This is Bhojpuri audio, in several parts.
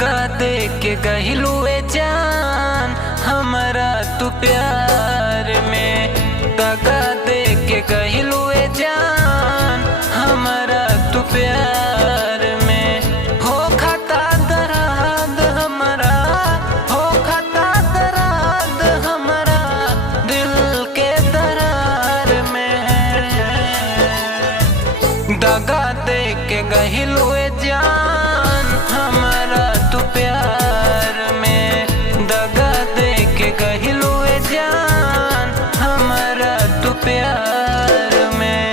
दगा दे के गहिलू ए जान हमारा तू प्यार में। दगा दे के गहिलू ए जान हमारा तू प्यार में। हो खता दराद हमारा, हो खता दराद हमारा दिल के दरार में। दगा दे के गहिलू ए जान हमारा तू प्यार में। दगा दे के गहिलू ए जान हमारा तू प्यार में।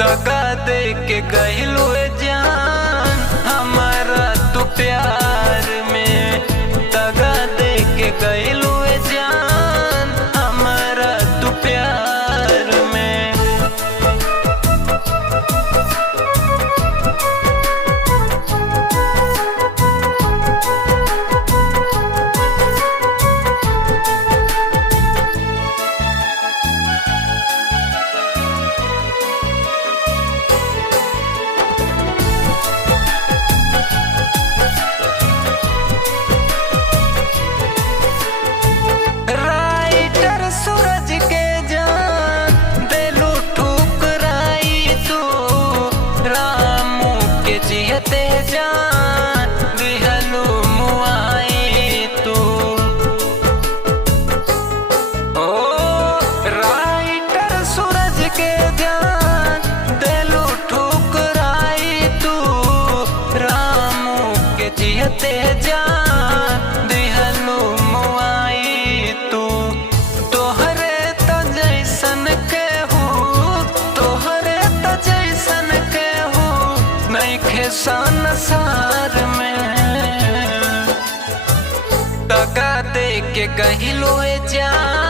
दगा दे के गहिलू ए जान हमारा तू प्यार में। दगा दे के गहिलू ए जान हमारा तू प्यार में। जियते जान दिहलू मुआई तू। ओ राइटर सूरज के जान दिलू ठुकराई तू। रामू के जियते जान दिहलू मुआई तू। तोहरे त जैसन के हूँ, तोहरे त जैसन के हूँ नइखे संसार में। दगा दे के गहिलू ए जान